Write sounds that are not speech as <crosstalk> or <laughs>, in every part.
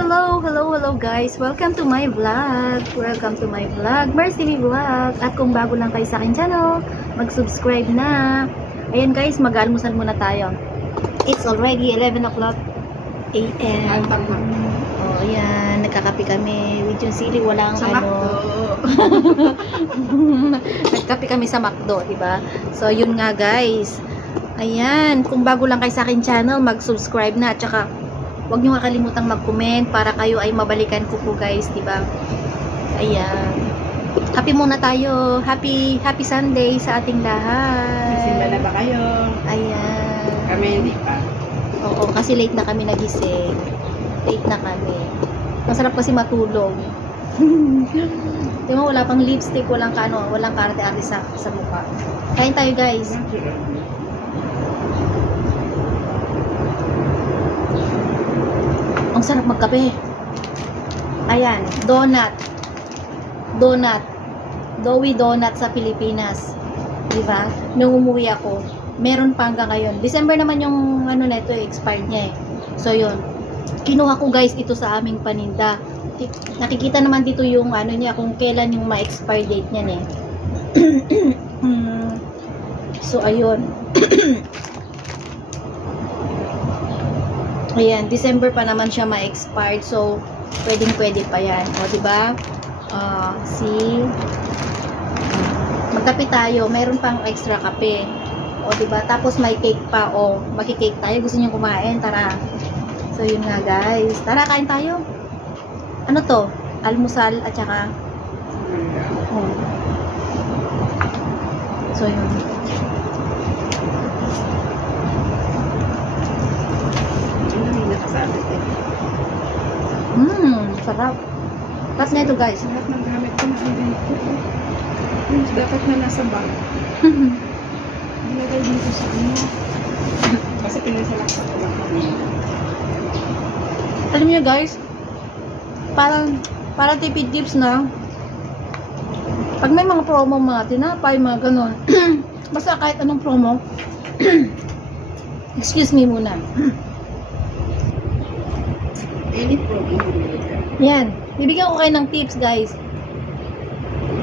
hello, hello, hello guys. Welcome to my vlog. Welcome to my vlog, Mercy Me Vlog. At kung bago lang kayo sa akin channel, mag-subscribe na. Ayan guys, mag-almusal muna tayo. It's already 11 o'clock a.m. Oh, ayan, nagkakape kami with yung sili, walang Sa ano. <laughs> Nagkape kami sa McDo, di ba? So, yun nga guys. Ayan, kung bago lang kayo sa akin channel, mag-subscribe na. At saka, huwag nyo kakalimutang mag-comment para kayo ay mabalikan ko po guys, di ba? Ayan. Happy muna tayo. Happy happy Sunday sa ating lahat. Simba na ba kayo? Ayan. Kami hindi pa. Oo, kasi late na kami nagising. Late na kami. Masarap kasi matulog. <laughs> Di ba, wala pang lipstick, walang kano, walang karte-arte sa, sa mukha. Kain tayo guys. Ang sarap magkape. Ayan, donut. Donut. Doughy donut sa Pilipinas. Di ba? Nung umuwi ako, meron pa hanggang ngayon. December naman yung ano na ito, eh, expired niya eh. So yun. Kinuha ko guys ito sa aming paninda. Nakikita naman dito yung ano niya kung kailan yung ma-expire date niyan eh. <clears throat> Hmm. so ayun. <clears throat> Ayan, December pa naman siya ma-expired. So, pwedeng pwede pa yan. O, di ba? Ah, see? Magkape tayo. Meron pang extra kape. O, di ba? Tapos may cake pa. O, magki-cake tayo. Gusto niyo kumain? Tara. So, yun nga, guys. Tara, kain tayo. Ano to? Almusal at saka... Oh. So, yun. Hindi nakasabi ko. Mmm, sarap. Tapos na ito, guys. Lahat ng gamit ko ko. Yung dapat na nasa bag. <laughs> Nilagay dito sa ano. Kasi pinasalaksak ko lang. Alam niyo guys, parang parang tipid tips na. Pag may mga promo mga tinapay, mga ganun. <clears throat> basta kahit anong promo. <clears throat> excuse me muna. Any problem with Yan. Bibigyan ko kayo ng tips, guys.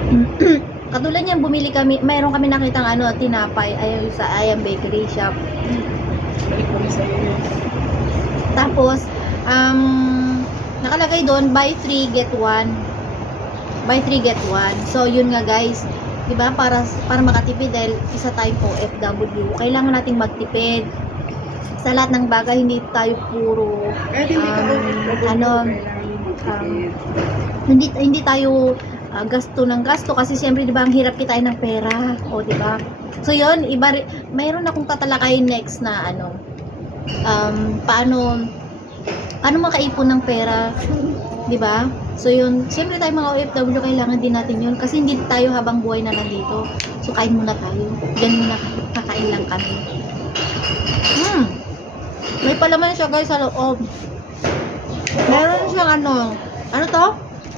<clears throat> Katulad niyan, bumili kami, mayroon kami nakitang ano, tinapay, ayun sa Ayam Bakery Shop. Balik ko. Tapos, um, nakalagay doon, buy 3, get 1. Buy 3, get 1. So, yun nga guys. 'di ba Para, para makatipid dahil isa tayong OFW. Kailangan nating magtipid. Sa lahat ng bagay, hindi tayo puro, Um, ano, magtipid. hindi, hindi tayo ah, gasto ng gasto kasi siyempre 'di ba ang hirap kitain ng pera. O 'di ba? So yun iba mayroon akong tatalakayin next na ano um paano paano makaipon ng pera 'di ba? So yun siyempre tayo mga OFW kailangan din natin yun kasi hindi tayo habang buhay na nandito. So kain muna tayo. Ganun muna kakain lang kami. Hmm. May palaman siya guys sa loob. Meron siyang ano ano to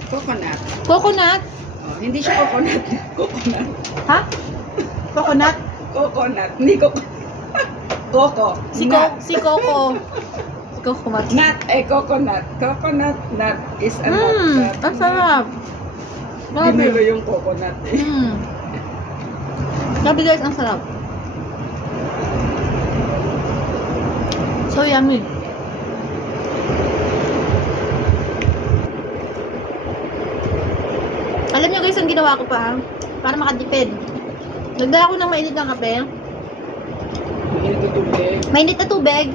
Coconut. coconut Oh, hindi siya coconut. <laughs> Coconut. Ha? Coconut? Coconut. Hindi coco. <laughs> Coco. Si, Nut. Ko, si Coco. <laughs> Si Coco Mat. Nut. Eh, coconut. Coconut nut is a nut. Mmm, that- ang sarap. Grabe. yung coconut eh. Mmm. Grabe guys, ang sarap. So yummy. Alam nyo guys, ang ginawa ko pa, para makatipid. Nagdala ako ng mainit na kape. Mainit na tubig. Mainit na tubig.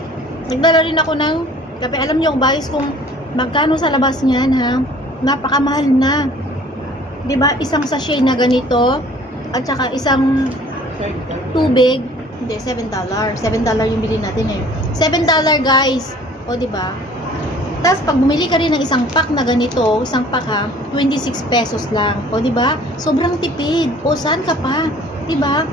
Nagdala rin ako ng kape. Alam niyo guys kung magkano sa labas niyan ha. Napakamahal na. 'Di ba? Isang sachet na ganito at saka isang tubig, hindi 7 dollar. 7 dollar yung bili natin eh. 7 dollar guys. O 'di ba? Tapos pag bumili ka rin ng isang pack na ganito, isang pack ha, 26 pesos lang. O 'di ba? Sobrang tipid. O saan ka pa? 'Di ba?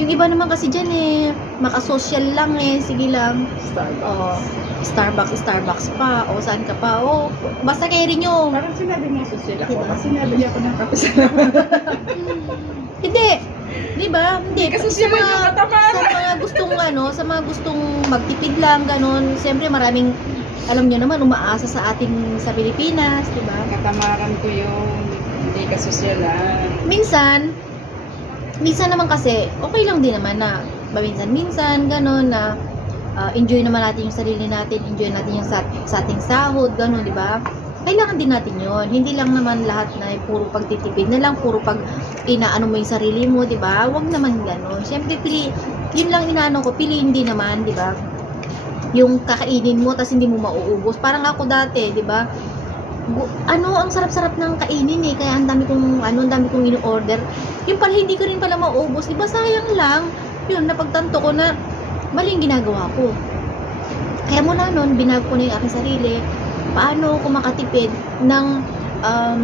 Yung iba naman kasi diyan eh, makasocial lang eh, sige lang. Starbucks. Oh, Starbucks, Starbucks pa. O saan ka pa? O, basta carry nyo. Parang sinabi mo social ako. Diba? Sinabi ako ng kape sa <laughs> Hindi. Di ba? Hindi. Kasi sa mga, yung katamara. sa mga gustong ano, sa mga gustong magtipid lang, ganun. Siyempre maraming alam nyo naman, umaasa sa ating sa Pilipinas, di ba? Katamaran ko yung hindi ka sosyalan. Minsan, minsan naman kasi, okay lang din naman na paminsan-minsan, gano'n, na ah, enjoy naman natin yung sarili natin, enjoy natin yung sa, sa ating sahod, gano'n, di ba? Kailangan din natin yon Hindi lang naman lahat na puro pagtitipid na lang, puro pag inaano mo yung sarili mo, di ba? Huwag naman gano'n. Siyempre, pili, yun lang inaano ko, piliin din naman, di ba? Yung kakainin mo, tas hindi mo mauubos. Parang ako dati, di ba? ano, ang sarap-sarap ng kainin eh. Kaya ang dami kong, ano, ang dami kong in-order. Yung pala, hindi ko rin pala maubos. Diba, sayang lang. Yun, napagtanto ko na mali yung ginagawa ko. Kaya mula nun, binago ko na yung aking sarili. Paano ako makatipid ng, um,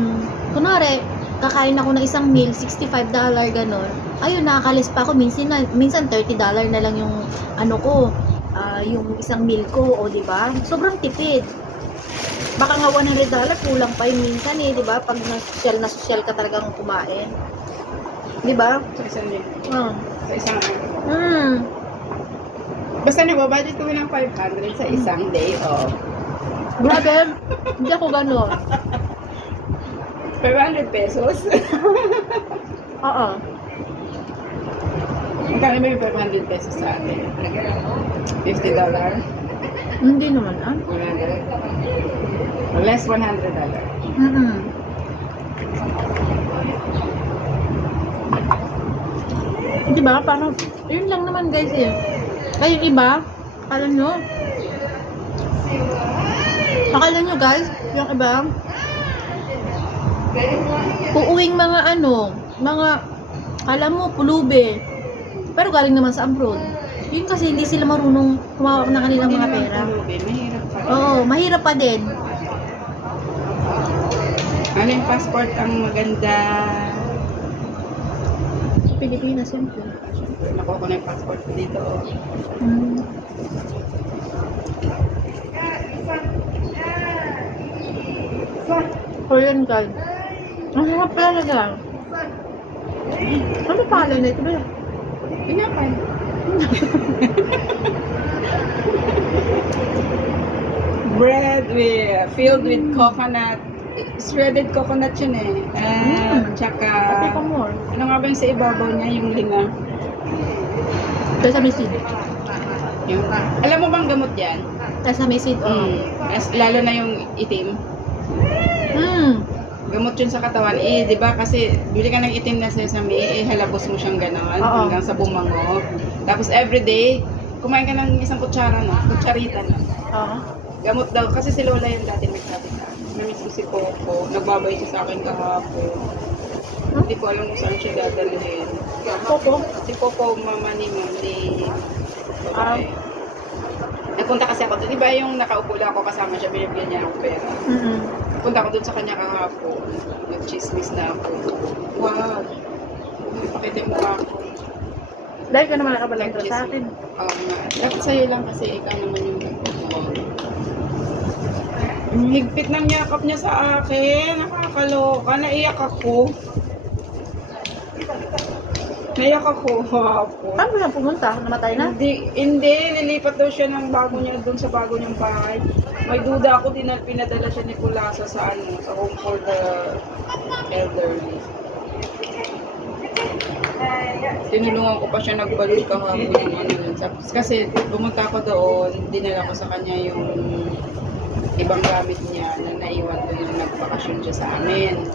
kunwari, kakain ako ng isang meal, $65 ganon. Ayun, nakakalis pa ako. Minsan, minsan $30 na lang yung, ano ko, ah, yung isang meal ko, o di ba? Sobrang tipid baka nga 100 dollar kulang pa yung minsan eh, 'di ba? Pag na social na social ka talagang kumain. 'Di ba? Sa isang linggo. Hmm. Sa isang. Hmm. Basta nagbabudget kami ng 500 sa isang day off. Grabe. Hindi ako gano'n. 500 pesos. Oo. Magkano ba yung 500 pesos sa atin? 50 dollar? Hindi naman ah. 100? Less 100 dollar. Mm-mm. Di ba? Parang, yun lang naman guys eh. Kaya yung iba, akala nyo, akala nyo guys, yung iba, uuwing mga ano, mga, alam mo, pulube. Pero galing naman sa abroad. Yun kasi hindi sila marunong kumawak ng kanilang mga pera. Mahirap pa. Oo, mahirap pa din. Ano yung passport ang maganda? Pilipinas, siyempre. Nakuha ko na yung passport ko dito. Mm. Korean guy. Ang sarap talaga. Ano pangalan na ito ba? Pinapan. <laughs> Bread with, filled with coconut. Shredded coconut yun eh. Mm. Tsaka, ano nga ba yung sa ibabaw niya, yung linga? Sesame seed. Yung, alam mo bang gamot yan? Sesame seed, oh. Mm. As, lalo na yung itim. Gamot yun sa katawan. Eh, di ba kasi bili ka ng itim na sesame, eh, halabos mo siyang gano'n Oo. hanggang sa bumango. Tapos everyday, kumain ka ng isang kutsara, no? Kutsarita, no? Oo. Gamot daw. Kasi si Lola yung dati nagsabi sa akin. Namiss ko si Coco. Nagbabay siya sa akin kahapon. Hindi ko alam kung saan siya dadalhin. Coco. Si Coco, mama ni Mami. Ah. Nagpunta kasi ako doon. Di ba yung nakaupo lang ako kasama siya, binibigyan niya ako pera. Mm-mm. Punta ako doon sa kanya kahapon. Nag-chismis na ako. Wow! Ipakita yung mukha ko. Dahil ka naman nakabalangga sa akin. Oo nga. Dapat sa'yo lang kasi ikaw naman yung nag-call. Higpit ng yakap niya sa akin. Nakakaloka. Naiyak ako. Naiyak ako hapon. Saan mo siya pumunta? Namatay na? Hindi, hindi. Nilipat daw siya ng bago niya doon sa bago niyang bahay. May duda ako, dinal, pinadala siya ni Kulasa sa ano, sa home for the elderly. Tinulungan ko pa siya nagbalik kahapon yung ano yun. Kasi pumunta ako doon, dinala ko sa kanya yung ibang gamit niya na naiwan doon yung nagbakasyon siya sa amin.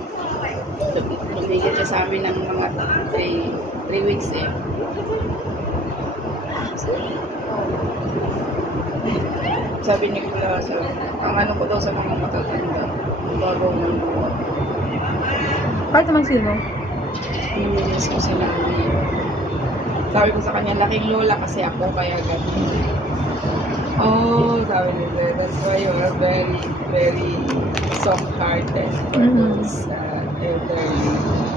Lumigit siya sa amin ng mga 3 weeks eh. Sabi ni Kulasa, ang ano ko daw sa mga matatanda, bago ng buwan. Kahit naman sino? Niminis ko sila. Sabi ko sa kanya, laking lola kasi ako, kaya ganun. Oh, sabi nila, that's why you are very, very soft-hearted for Mhm. those uh, elderly.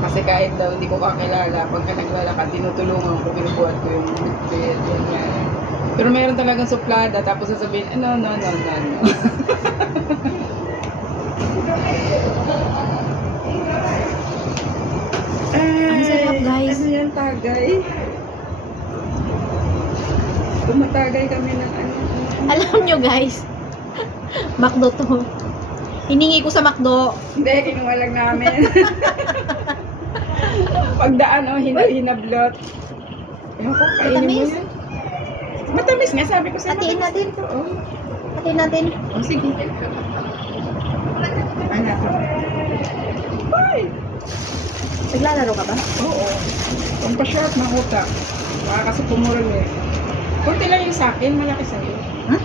Kasi kahit daw hindi ko kakilala, pagka naglalakad, tinutulungan ko, binubuhat ko yung bed, ganyan. Pero meron talagang suplada, tapos sasabihin, "Eh, no, no, no, no, no. <laughs> Ang sarap, guys. Ano yan, tagay? Tumatagay kami ng ano. <laughs> Alam nyo guys, Macdo to. Hiningi ko sa Macdo. Hindi, kinuha lang namin. <laughs> Pagdaan, oh, hina, hinablot. Ayun ko, kainin mo Matamis? yan. Matamis nga, sabi ko sa Hatiin natin. Oo. Hatiin natin. Oh, sige. Ano? Bye! Naglalaro ka ba? Oo. Kung pa-short, makuta. Baka kasi pumurol eh. Kunti lang yung sa akin, malaki sa'yo. Ha?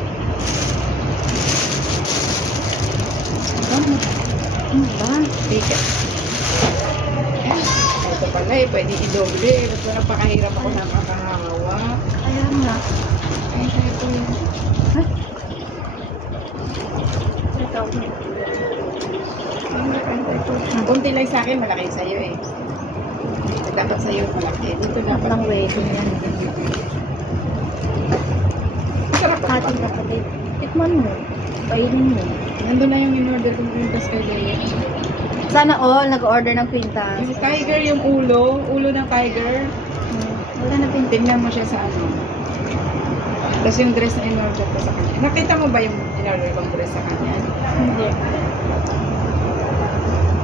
Ano? Ano ba? Ticket. Pala eh, pwede i-doble. Ba't wala pakahirap ako napakahawa? Kaya nga. Ay, kaya po yun. Ito. Kunti lang sa akin, malaki sa'yo eh. Dapat sa'yo malaki. Dito dapat. Pang wedding yan. Masarap ako. Ating kapatid. Tikman mo. Kainin mo. Nandun na yung in-order kong pintas kay Leia. Sana all nag-order ng pintas. Yung tiger, yung ulo. Ulo ng tiger. Hmm. Wala na pintas. Tingnan mo siya sa ano. Tapos yung dress na in-order ko sa kanya. Nakita mo ba yung in-order kong dress sa kanya? Hindi.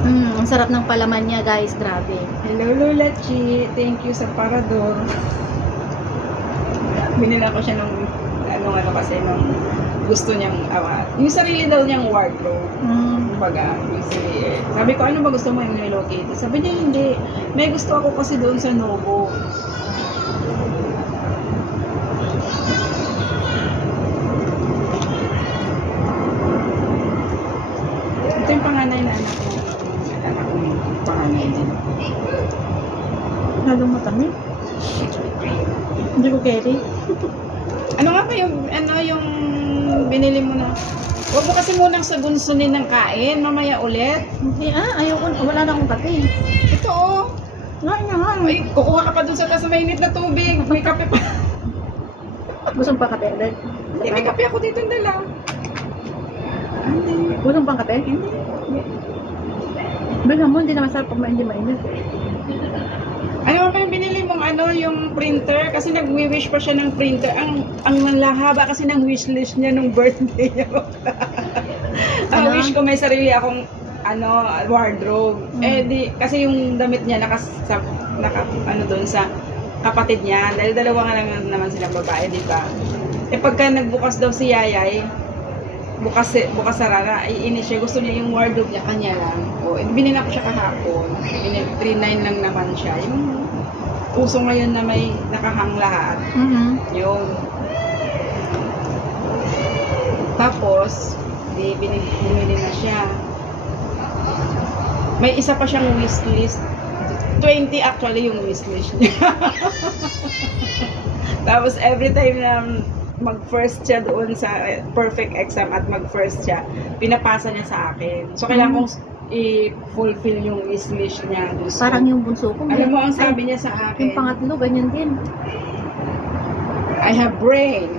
Hmm, ang sarap ng palaman niya, guys. Grabe. Hello Lola Chi, thank you sa parador. <laughs> Binila ko siya nung ano ano kasi nung gusto niyang awa. Yung sarili daw niyang wardrobe. Hmm. Kumbaga, yung si, sabi ko, ano ba gusto mo yung Kitty? Sabi niya, hindi. May gusto ako kasi doon sa Novo. Ito yung panganay na anak ko. Anak ko yung panganay din. Halong matamis. Hindi ko carry. Ano nga ba yung, ano yung binili mo na? Huwag mo kasi munang sagunsunin ng kain, mamaya ulit. Hindi ah, ayoko. Wala na akong kape. Ito oh. Nga nga nga. Ay, kukuha ka pa dun sa taas na mainit na tubig. May kape pa. Gusto mo pa kape? Hindi, may kape ako dito dala. Hindi. Gusto mo pang kape? Hindi. Bilhan mo, hindi naman sarap pag hindi mainit. Ano pa yung binili mong ano, yung printer? Kasi nag-wish pa siya ng printer. Ang ang lahaba kasi ng wishlist niya nung birthday niya. <laughs> Ano? wish ko may sarili akong ano, wardrobe. Mm. Eh di, kasi yung damit niya naka, sa, naka ano doon sa kapatid niya. Dahil dalawa nga lang naman silang babae, di ba? Eh pagka nagbukas daw si Yayay, bukas bukas sarara, ay inis siya. Gusto niya yung wardrobe niya, kanya lang. O, eh, binila ko siya kahapon. Binili, 3.9 lang naman siya. Yung uso ngayon na may nakahang lahat. Mm-hmm. Yung tapos, di binili, na siya. May isa pa siyang wishlist. 20 actually yung wishlist niya. <laughs> Tapos every time na mag-first siya doon sa perfect exam at mag-first siya, pinapasa niya sa akin. So kailangan kong i-fulfill yung wishlist niya. doon sa- Parang yung bunso ko. Alam mo ang Ay, sabi niya sa akin? Yung pangatlo, ganyan din. I have brain.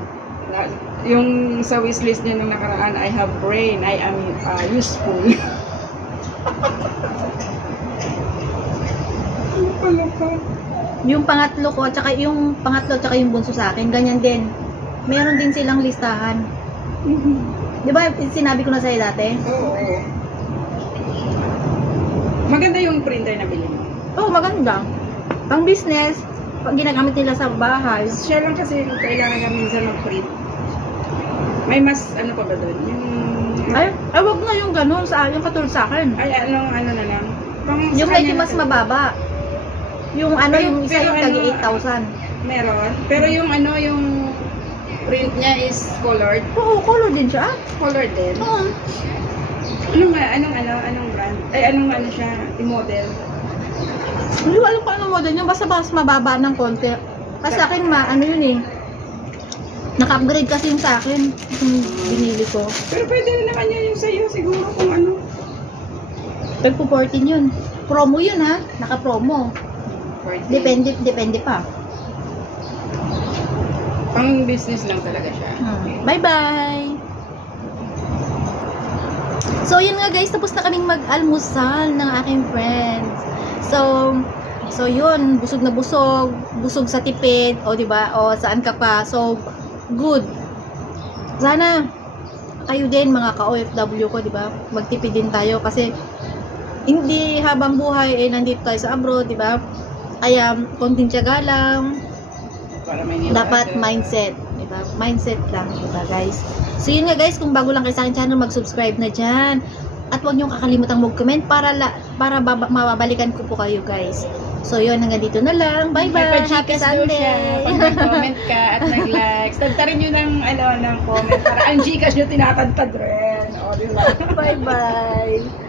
Na- Yung sa wishlist niya nung nakaraan, I have brain, I am uh, useful. Ka? Yung pangatlo ko, tsaka yung pangatlo, tsaka yung bunso sa akin, ganyan din. Meron din silang listahan. Di ba sinabi ko na sa'yo dati? Oo. Maganda yung printer na bili mo. Oo, oh, maganda. Pang business, pag ginagamit nila sa bahay. Siya lang kasi kailangan na minsan mag-print. May mas, ano pa ba doon? Yung, Ay, ay wag na yung ganun, sa, yung katulad sa akin. ay, anong, ano na lang? Pang, Yung medyo mas mababa. Yung ano, Pero- yung isa pero yung ano, tagi 8,000. Meron. Pero yung ano, yung print niya is colored. Oo, color din siya. Colored din. Oo. Anong, anong, ano, anong brand? Ay, anong ano siya, i-model? Hindi ko alam kung anong model yun, basta mas mababa ng konti. Kasi sa akin, ma, ano yun eh. Naka-upgrade kasi yung sa akin, yung binili ko. Pero pwede rin naman yun yung sa'yo, siguro kung ano. Tagpo 14 yun. Promo yun ha, naka-promo. Depende, depende pa. Pang business lang talaga siya. Hmm. Bye-bye! So, yun nga guys, tapos na kaming mag-almusal ng aking friends. So, so yun, busog na busog, busog sa tipid, o di ba? O saan ka pa? So, good. Sana, kayo din mga ka-OFW ko, di ba? Magtipid din tayo kasi hindi habang buhay eh nandito tayo sa abroad, di ba? Kaya konting tiyaga lang, dapat mindset, di ba? Mindset lang, di ba guys? So yun nga guys, kung bago lang kayo sa akin channel, mag-subscribe na dyan. At huwag niyong kakalimutang mag-comment para la, para baba, mababalikan ko po kayo guys. So yun, hanggang dito na lang. Bye bye. Happy. Sunday. Pag nag-comment <laughs> ka at nag-like, tagtarin nyo ng, ano, ng comment para ang Gcash nyo tinatantad rin. O, di ba? bye bye.